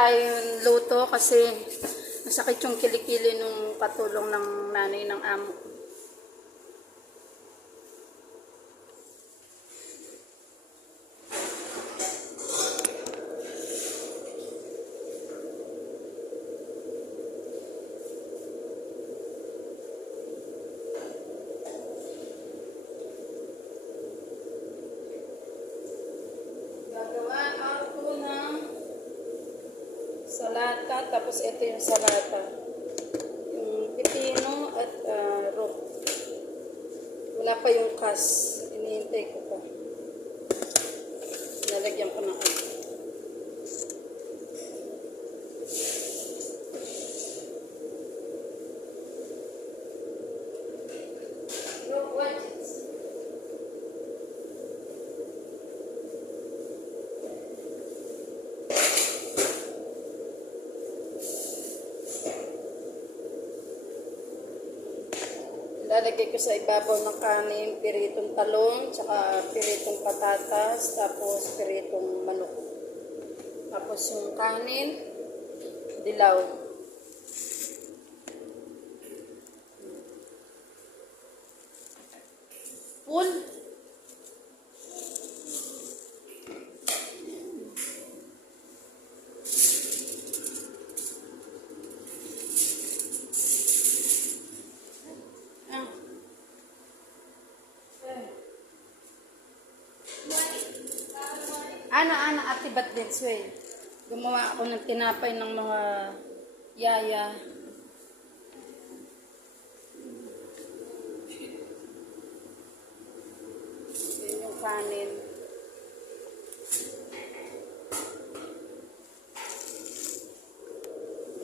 Extra muna tayo luto kasi masakit yung kilikili nung patulong ng nanay ng amo ko. Gagawa ako ng tapos ito yung salata. Yung pipino at uh, rock. Wala pa yung kas. Inihintay ko pa. Nalagyan ko ng ano. Rock, watch it. Lalagay ko sa ibabaw ng kanin, piritong talong, tsaka piritong patatas, tapos piritong manok. Tapos yung kanin, dilaw. Full. Ana, ana, ati ba't this way? Gumawa ako ng tinapay ng mga yaya. Yan yung kanin.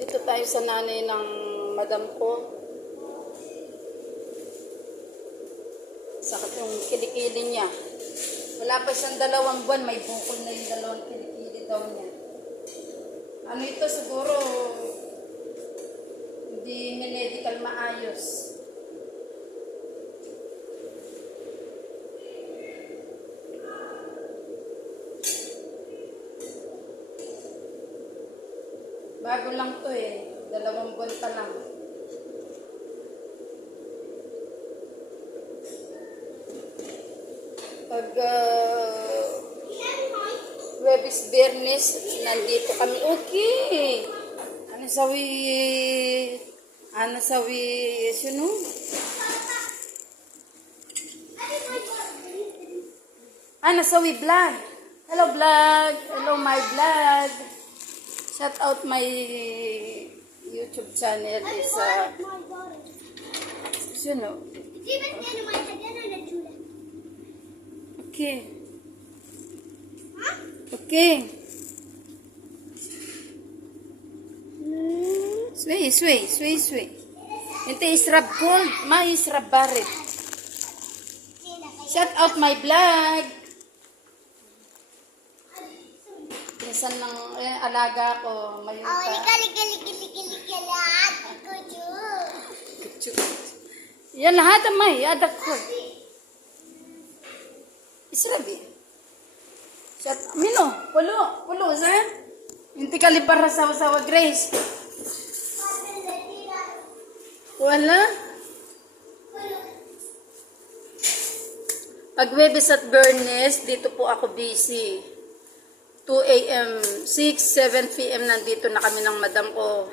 Dito tayo sa nanay ng madam ko. Sakit yung kilikili niya. Wala pa siyang dalawang buwan, may bukol na yung dalawang kilikili daw niya. Ano ito siguro, hindi medical maayos. Bago lang to eh. Dalawang buwan pa lang. Pag uh, Webis Bernes, nandito kami. Okay. Ano sawi... Ano sawi... Sino? Ano sawi vlog. Hello vlog. Hello my vlog. Shout out my YouTube channel is uh, sino? Okay. Okay. Sway, sway, sway, sway. Ito is Rab Gold. Ma is Rab Barret. Shout out my vlog. Pinsan ng eh, alaga ko. Mayuta. Yan lahat may. Adak ko. Israbi. Shout Mino, pulo, pulo, sa? Hindi ka libar sa sawa Grace. Wala. Pag Webes at Bernes, dito po ako busy. 2 a.m., 6, 7 p.m. nandito na kami ng madam ko.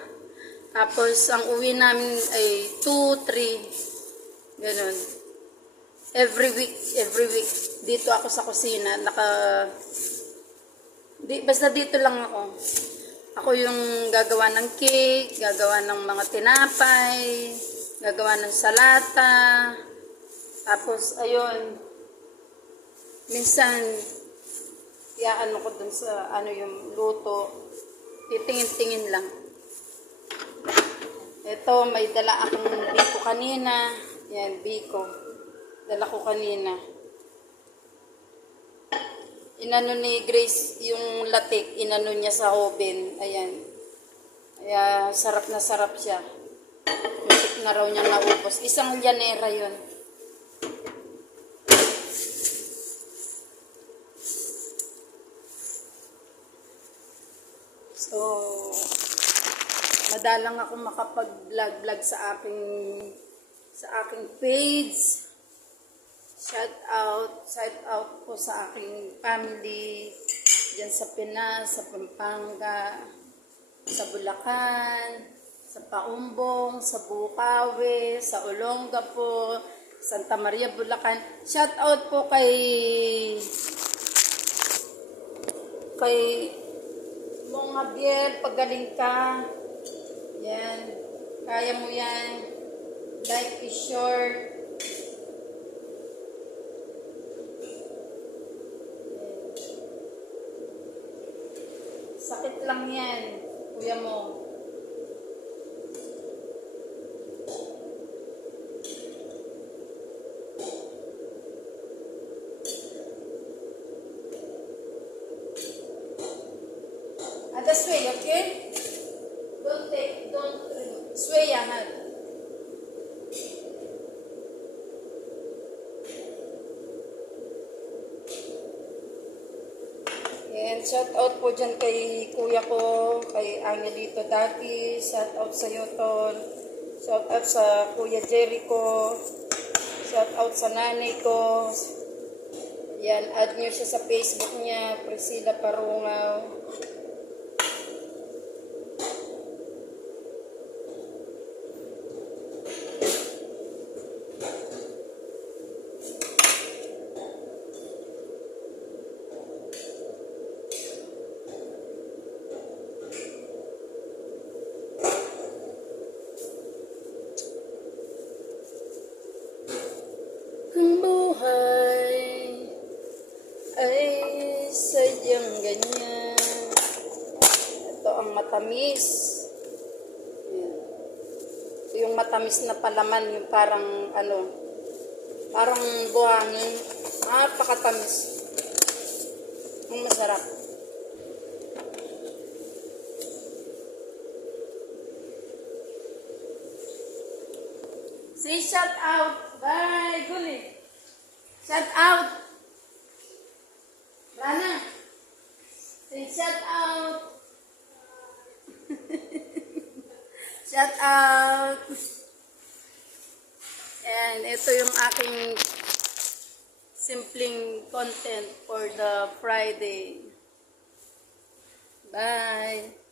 Tapos, ang uwi namin ay 2, 3. Ganun. Every week, every week. Dito ako sa kusina. Naka... Di, basta dito lang ako. Ako yung gagawa ng cake, gagawa ng mga tinapay, gagawa ng salata. Tapos, ayun, minsan, iaano ko dun sa ano yung luto. Titingin-tingin lang. Ito, may dala akong biko kanina. Yan, biko. Dala ko kanina. inano ni Grace yung latik, inano niya sa oven. Ayan. Kaya sarap na sarap siya. Muntik na raw niya naubos. Isang lyanera yun. So, madalang ako makapag-vlog-vlog sa aking sa aking page. Shout out, shout out po sa aking family diyan sa Pinas, sa Pampanga, sa Bulacan, sa Paumbong, sa Bukawi, sa Olongapo, Santa Maria, Bulacan. Shout out po kay kay Mong Javier, pagaling ka. Yan. Kaya mo yan. Life is short. Kuya mo. This way, okay? Shout out po dyan kay kuya ko, kay Angelito dati, shout out sa Yoton, shout out sa kuya Jericho, shout out sa nanay ko. Yan, add nyo siya sa Facebook niya, Priscilla Parungaw. Ang buhay ay sadyang ganyan. Ito ang matamis. Ito yung matamis na palaman, yung parang ano, parang buhangin. Napakatamis. Ang masarap. Say shout out. Bye. Guli. Shout out. Rana. Say shout out. Shout out. And ito yung aking simpleng content for the Friday. Bye.